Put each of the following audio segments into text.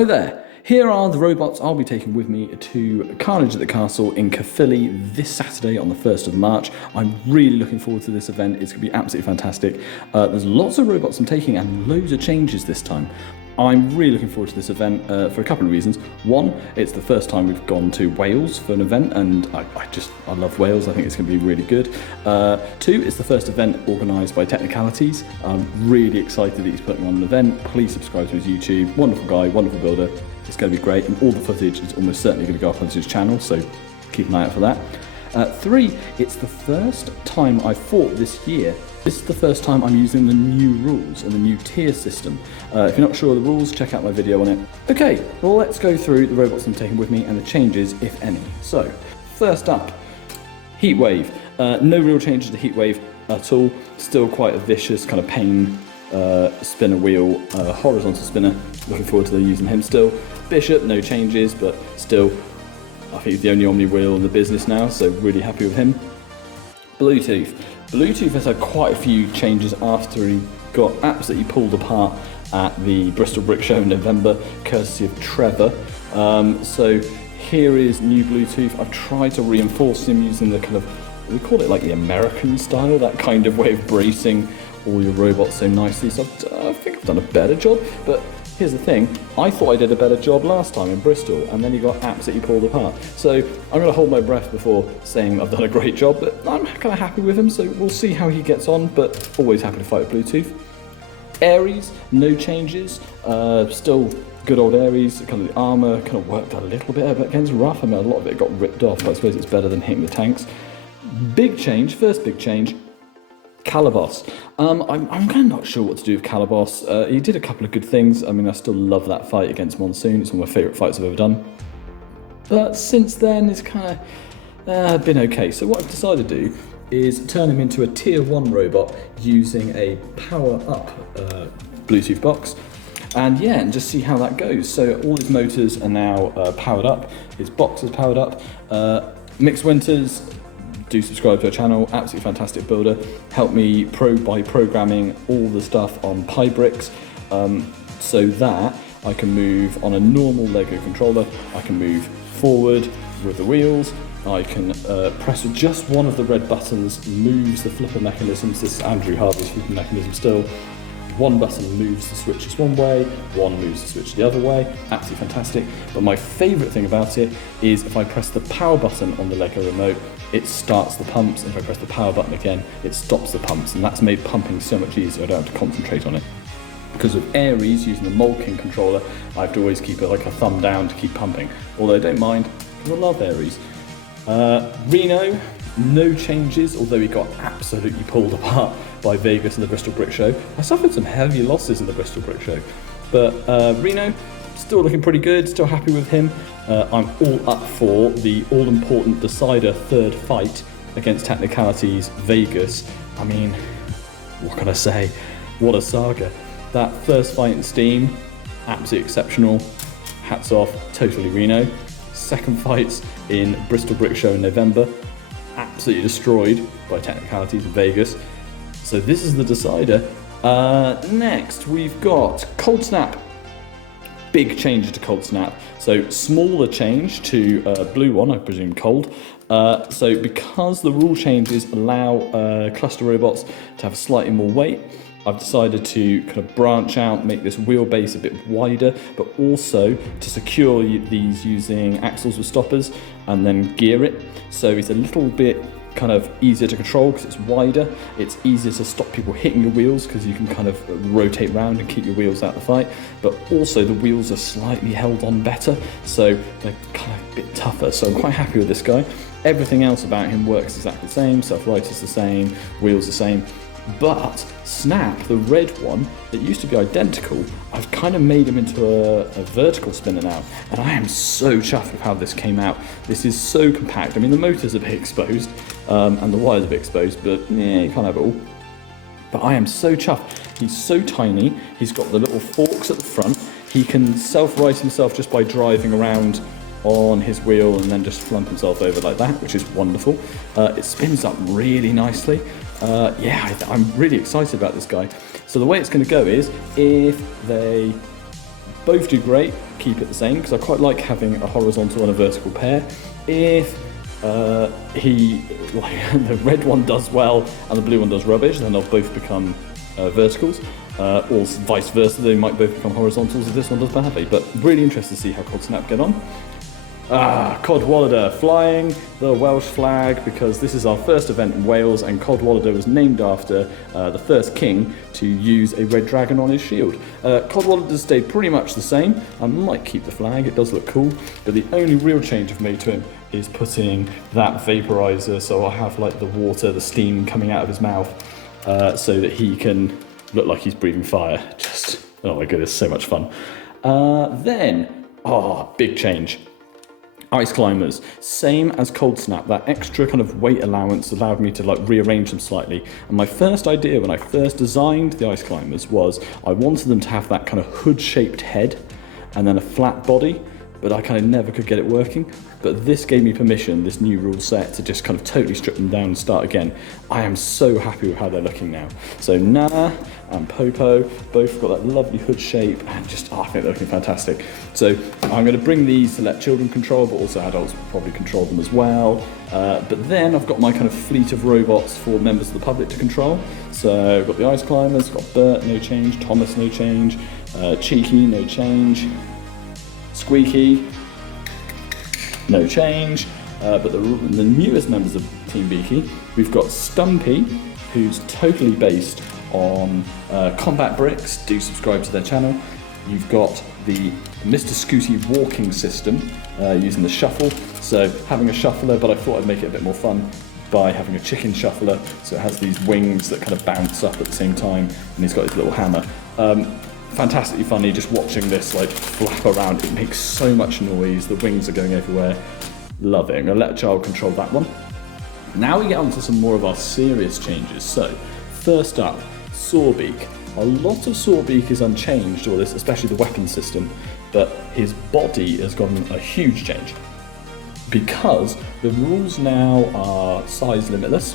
Hello there. Here are the robots I'll be taking with me to Carnage at the Castle in Caerphilly this Saturday on the 1st of March. I'm really looking forward to this event. It's going to be absolutely fantastic. There's lots of robots I'm taking and loads of changes this time. I'm really looking forward to this event for a couple of reasons. One, it's the first time we've gone to Wales for an event, and I love Wales. I think it's going to be really good. Two, it's the first event organised by Technicalities. I'm really excited that he's putting on an event. Please subscribe to his YouTube. Wonderful guy, wonderful builder. It's going to be great, and all the footage is almost certainly going to go up onto his channel, so keep an eye out for that. Three, it's the first time I've fought this year. This is the first time I'm using the new rules and the new tier system. If you're not sure of the rules, check out my video on it. Okay, well, let's go through the robots I'm taking with me and the changes, if any. So, first up, Heatwave. No real changes to Heatwave at all. Still quite a vicious kind of pain spinner wheel, horizontal spinner. Looking forward to using him still. Bishop, no changes, but still, I think he's the only Omni wheel in the business now, so really happy with him. Bluetooth. Bluetooth has had quite a few changes after he got absolutely pulled apart at the Bristol Brick Show in November, courtesy of Trevor. So here is new Bluetooth. I've tried to reinforce him using the kind of, we call it like the American style, that kind of way of bracing all your robots so nicely. So I think I've done a better job, but here's the thing, I thought I did a better job last time in Bristol, and then he got absolutely pulled apart. So I'm going to hold my breath before saying I've done a great job, but I'm kind of happy with him, so we'll see how he gets on, but always happy to fight with Bluetooth. Ares, no changes, still good old Ares, kind of the armour kind of worked a little bit against rough. I mean, a lot of it got ripped off, but I suppose it's better than hitting the tanks. Big change, first big change, Calabos. I'm kind of not sure what to do with Calabos. He did a couple of good things. I mean, I still love that fight against Monsoon. It's one of my favourite fights I've ever done. But since then, it's kind of been okay. So what I've decided to do is turn him into a tier 1 robot using a power-up Bluetooth box. And yeah, and just see how that goes. So all his motors are now powered up. His box is powered up. Mixed Winters, do subscribe to our channel, absolutely fantastic builder. Help me by programming all the stuff on pie bricks so that I can move on a normal Lego controller. I can move forward with the wheels. I can press just one of the red buttons, moves the flipper mechanisms. This is Andrew Harvey's flipper mechanism still. One button moves the switches one way, one moves the switch the other way. Absolutely fantastic. But my favourite thing about it is if I press the power button on the Lego remote, it starts the pumps. If I press the power button again, it stops the pumps. And that's made pumping so much easier. I don't have to concentrate on it. Because with Ares, using the Molkin controller, I have to always keep it like a thumb down to keep pumping. Although I don't mind, because I love Ares. Reno, no changes, although he got absolutely pulled apart by Vegas and the Bristol Brick Show. I suffered some heavy losses in the Bristol Brick Show. But Reno, still looking pretty good, still happy with him. I'm all up for the all-important decider third fight against Technicalities Vegas. I mean, what can I say? What a saga. That first fight in Steam, absolutely exceptional. Hats off, totally Reno. Second fights in Bristol Brick Show in November, absolutely destroyed by Technicalities in Vegas. So this is the decider. Next, we've got Cold Snap. Big change to Cold Snap. So smaller change to blue one, I presume cold. So because the rule changes allow cluster robots to have slightly more weight, I've decided to kind of branch out, make this wheelbase a bit wider, but also to secure these using axles with stoppers and then gear it. So it's a little bit kind of easier to control because it's wider. It's easier to stop people hitting your wheels because you can kind of rotate around and keep your wheels out of the fight. But also the wheels are slightly held on better, so they're kind of a bit tougher. So I'm quite happy with this guy. Everything else about him works exactly the same. Self-right is the same, wheels the same. But Snap, the red one, that used to be identical, I've kind of made him into a vertical spinner now, and I am so chuffed with how this came out. This is so compact. I mean, the motor's a bit exposed, and the wire's a bit exposed, but yeah, you can't have it all. But I am so chuffed. He's so tiny, he's got the little forks at the front, he can self-right himself just by driving around on his wheel and then just flump himself over like that, which is wonderful. It spins up really nicely. I'm really excited about this guy. So the way it's going to go is, if they Both do great, keep it the same, because I quite like having a horizontal and a vertical pair. If the red one does well and the blue one does rubbish, then they'll both become verticals, or vice versa, they might both become horizontals if this one does badly. But really interested to see how Codsnap get on. Cadwallader flying the Welsh flag, because this is our first event in Wales, and Cadwallader was named after the first king to use a red dragon on his shield. Cadwallader stayed pretty much the same. I might keep the flag, it does look cool, but the only real change I've made to him is putting that vaporizer, so I'll have like the water, the steam coming out of his mouth, so that he can look like he's breathing fire. Just, oh my goodness, so much fun. Big change. Ice climbers, same as Codsnap, that extra kind of weight allowance allowed me to like rearrange them slightly. And my first idea when I first designed the ice climbers was I wanted them to have that kind of hood-shaped head and then a flat body, but I kind of never could get it working. But this gave me permission, this new rule set, to just kind of totally strip them down and start again. I am so happy with how they're looking now. So Nana and Popo both got that lovely hood shape, and just, I think they're looking fantastic. So I'm going to bring these to let children control, but also adults will probably control them as well. But then I've got my kind of fleet of robots for members of the public to control. So I've got the Ice Climbers, got Bert, no change, Thomas, no change, Cheeky, no change, Squeaky, no change, but the newest members of Team Beaky, we've got Stumpy, who's totally based on combat bricks. Do subscribe to their channel. You've got the Mr. Scooty walking system using the shuffle, so having a shuffler, but I thought I'd make it a bit more fun by having a chicken shuffler, so it has these wings that kind of bounce up at the same time, and he's got his little hammer. Fantastically funny just watching this like flap around. It makes so much noise, the wings are going everywhere. Love it. I'm going to let a child control that one. Now we get on to some more of our serious changes. So first up, Sawbeak. A lot of Sawbeak is unchanged, or this, especially the weapon system, but his body has gotten a huge change because the rules now are size limitless.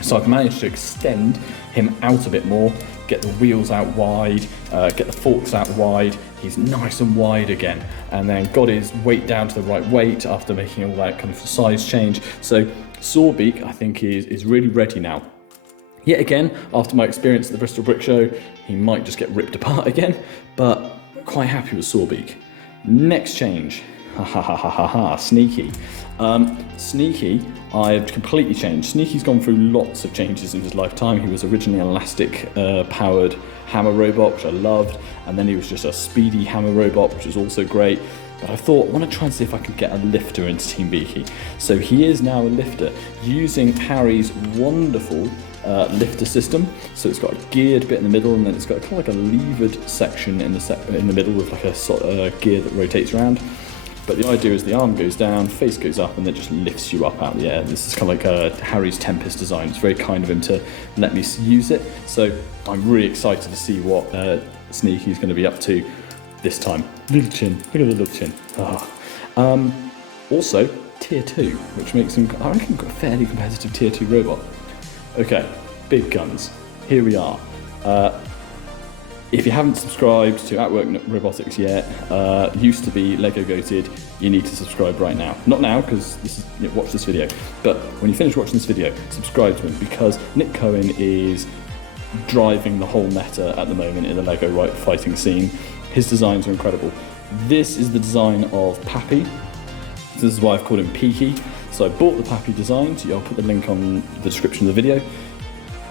So I've managed to extend him out a bit more, get the wheels out wide, get the forks out wide. He's nice and wide again, and then got his weight down to the right weight after making all that kind of size change. So Sawbeak, I think, is really ready now. Yet again, after my experience at the Bristol Brick Show, he might just get ripped apart again, but quite happy with Sawbeak. Next change, Sneaky. Sneaky, I've completely changed. Sneaky's gone through lots of changes in his lifetime. He was originally an elastic powered hammer robot, which I loved, and then he was just a speedy hammer robot, which was also great. But I thought, I want to try and see if I can get a lifter into Team Beaky. So he is now a lifter using Harry's wonderful lifter system. So it's got a geared bit in the middle, and then it's got kind of like a levered section in the middle with like a sort of gear that rotates around. But the idea is the arm goes down, face goes up, and then just lifts you up out of the air. This is kind of like Harry's Tempest design. It's very kind of him to let me use it. So I'm really excited to see what Sneaky's going to be up to this time. Little chin, look at the little chin. Also, Tier 2, which makes him, I reckon, a fairly competitive Tier 2 robot. Okay, big guns. Here we are. If you haven't subscribed to Outwork Robotics yet, used to be Lego Goated, you need to subscribe right now. Not now, because watch this video, but when you finish watching this video, subscribe to him, because Nick Cohen is driving the whole meta at the moment in the Lego fighting scene. His designs are incredible. This is the design of Pappy. This is why I've called him Peaky. So I bought the Pappy design, so I'll put the link on the description of the video.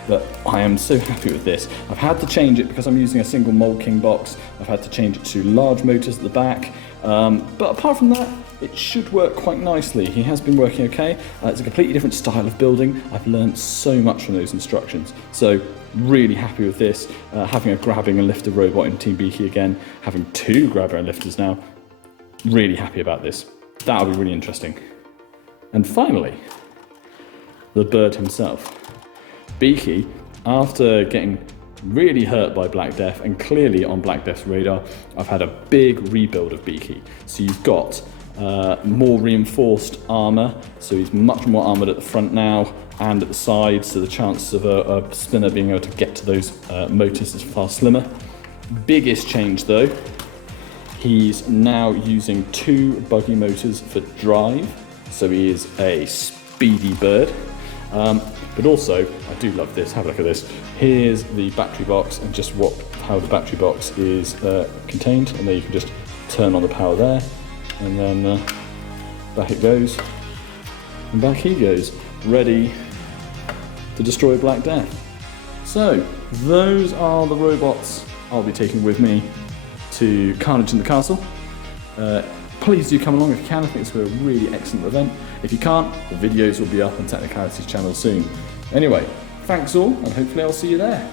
But I am so happy with this. I've had to change it because I'm using a single Mold King box. I've had to change it to large motors at the back. But apart from that, it should work quite nicely. He has been working okay. It's a completely different style of building. I've learned so much from those instructions. So really happy with this. Having a grabbing and lifter robot in Team Beaky again. Having 2 grabber and lifters now. Really happy about this. That'll be really interesting. And finally, the bird himself. Beaky, after getting really hurt by Black Death and clearly on Black Death's radar, I've had a big rebuild of Beaky. So you've got more reinforced armour, so he's much more armoured at the front now and at the sides, so the chances of a spinner being able to get to those motors is far slimmer. Biggest change though He's now using 2 buggy motors for drive, so he is a speedy bird. But also, I do love this, have a look at this. Here's the battery box and just how the battery box is contained, and there you can just turn on the power there, and then back it goes, and back he goes, ready to destroy Black Death. So, those are the robots I'll be taking with me to Carnage in the Castle. Please do come along if you can. I think it's a really excellent event. If you can't, the videos will be up on Technicalities channel soon. Anyway, thanks all, and hopefully I'll see you there.